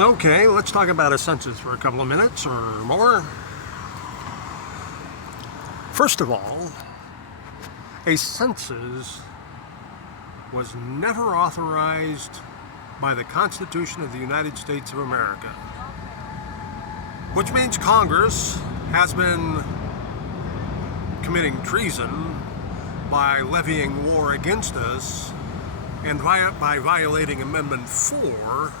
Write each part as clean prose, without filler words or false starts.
Okay, let's talk about a census for a couple of minutes or more. First of all, a census was never authorized by the Constitution of the United States of America, which means Congress has been committing treason by levying war against us and by violating Amendment 4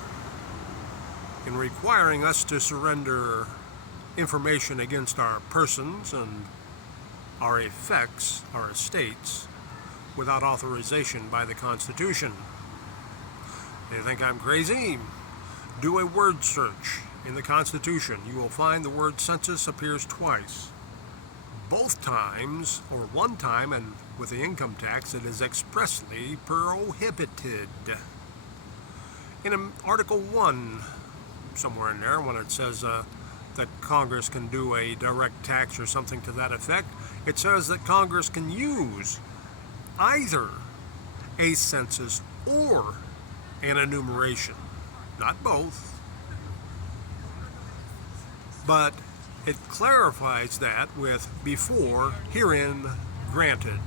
in requiring us to surrender information against our persons and our effects, our estates, without authorization by the Constitution. You think I'm crazy? Do a word search in the Constitution. You will find the word census appears twice. Both times, or one time, and with the income tax, it is expressly prohibited. In Article 1, somewhere in there, when it says that Congress can do a direct tax or something to that effect, it says that Congress can use either a census or an enumeration. Not both. But it clarifies that with before herein granted.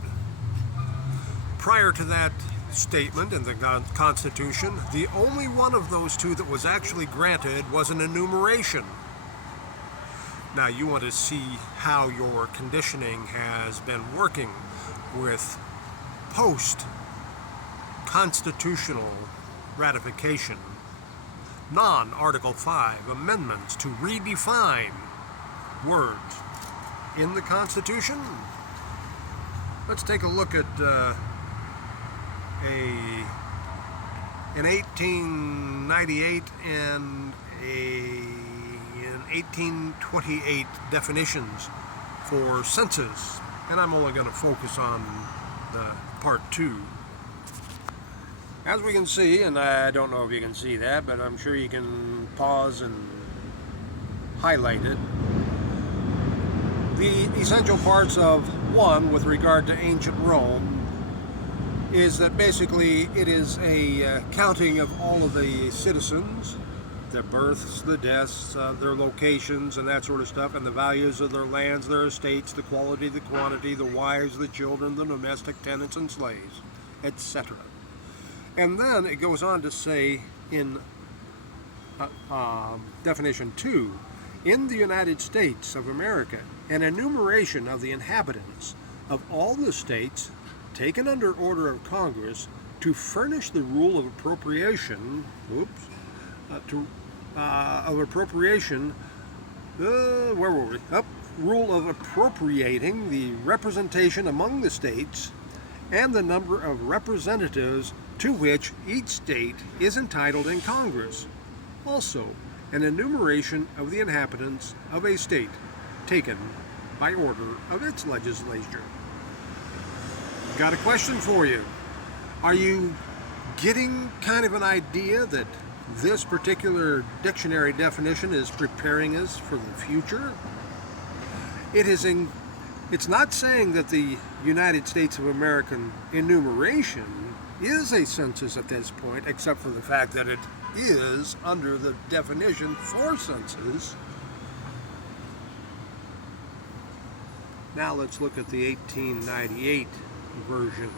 Prior to that statement in the Constitution, the only one of those two that was actually granted was an enumeration. Now you want to see how your conditioning has been working with post-constitutional ratification, non-Article 5 amendments to redefine words in the Constitution. Let's take a look at an 1898 and an 1828 definitions for census, and I'm only going to focus on the part 2. As we can see, and I don't know if you can see that, but I'm sure you can pause and highlight it. The essential parts of 1 with regard to ancient Rome is that basically it is a counting of all of the citizens, their births, the deaths, their locations, and that sort of stuff, and the values of their lands, their estates, the quality, the quantity, the wives, the children, the domestic tenants and slaves, etc. And then it goes on to say in definition 2, in the United States of America, an enumeration of the inhabitants of all the states taken under order of Congress to furnish the rule of appropriation, rule of appropriating the representation among the states and the number of representatives to which each state is entitled in Congress. Also, an enumeration of the inhabitants of a state taken by order of its legislature. Got a question for you. Are you getting kind of an idea that this particular dictionary definition is preparing us for the future? It's not saying that the United States of American enumeration is a census at this point, except for the fact that it is under the definition for census. Now let's look at the 1898 version.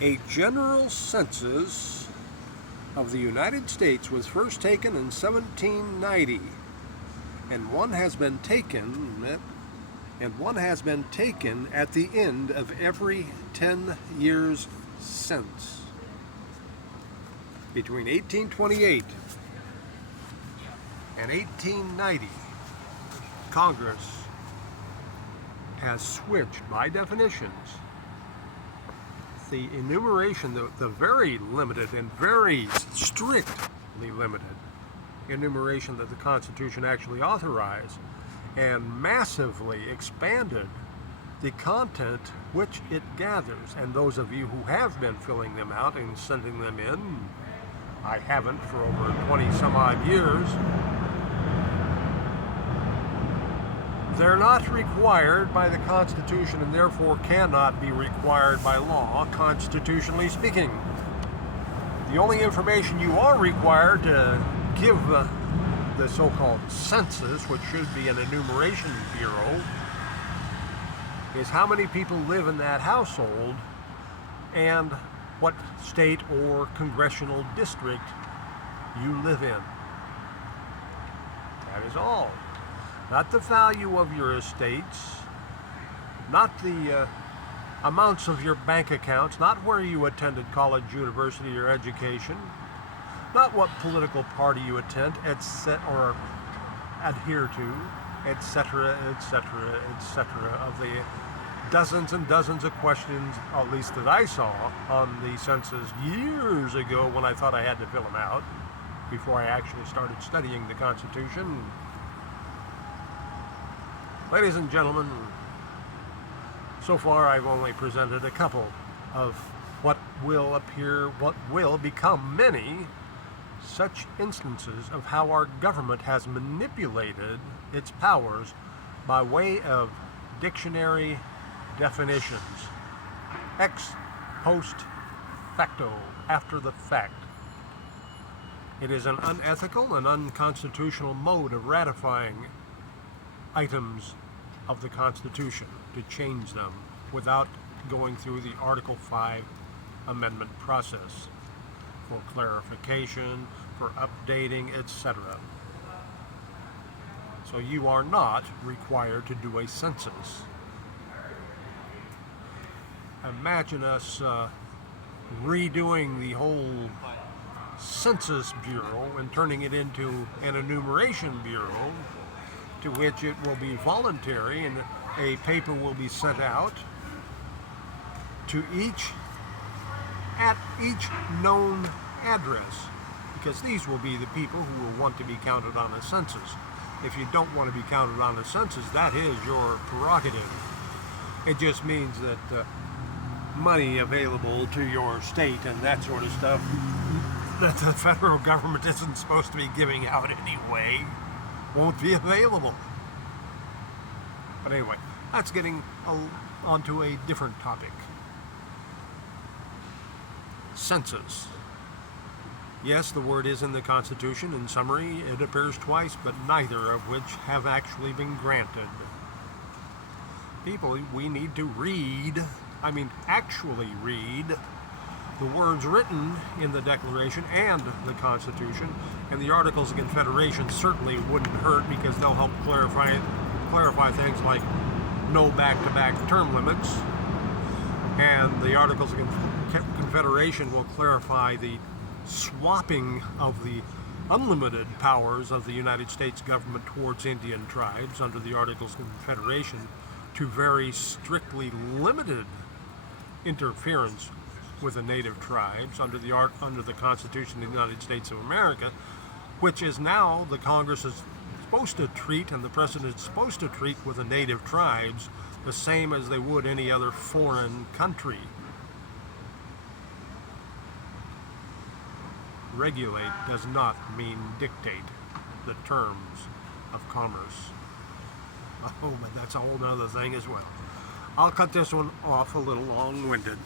A general census of the United States was first taken in 1790, and one has been taken at the end of every 10 years since. Between 1828 and 1890, Congress has switched, by definitions, the enumeration, the very limited and very strictly limited enumeration that the Constitution actually authorized, and massively expanded the content which it gathers. And those of you who have been filling them out and sending them in, I haven't for over 20 some odd years, they're not required by the Constitution and therefore cannot be required by law, constitutionally speaking. The The only information you are required to give the so-called census, which should be an enumeration bureau, is how many people live in that household and what state or congressional district you live in. That is all. Not the value of your estates, not the amounts of your bank accounts, not where you attended college, university, or education, not what political party you attend, or adhere to, etc., etc., etc., of the dozens and dozens of questions, at least that I saw on the census years ago when I thought I had to fill them out before I actually started studying the Constitution. Ladies and gentlemen, so far I've only presented a couple of what will become many such instances of how our government has manipulated its powers by way of dictionary definitions, ex post facto, after the fact. It is an unethical and unconstitutional mode of ratifying items of the Constitution to change them without going through the Article 5 amendment process for clarification, for updating, etc. So you are not required to do a census. Imagine us redoing the whole Census Bureau and turning it into an enumeration bureau, to which it will be voluntary and a paper will be sent out to at each known address, because these will be the people who will want to be counted on a census. If you don't want to be counted on a census, that is your prerogative. It just means that money available to your state and that sort of stuff that the federal government isn't supposed to be giving out anyway won't be available. But anyway, that's getting onto a different topic. Census. Yes, the word is in the Constitution. In summary, it appears twice, but neither of which have actually been granted. People, we need to actually read the words written in the Declaration and the Constitution, and the Articles of Confederation certainly wouldn't hurt, because they'll help clarify things like no back-to-back term limits, and the Articles of Confederation will clarify the swapping of the unlimited powers of the United States government towards Indian tribes under the Articles of Confederation to very strictly limited interference with the native tribes under the Constitution of the United States of America, which is now the Congress is supposed to treat, and the President is supposed to treat, with the native tribes the same as they would any other foreign country. Regulate does not mean dictate the terms of commerce. Oh, but that's a whole other thing as well. I'll cut this one off a little long-winded.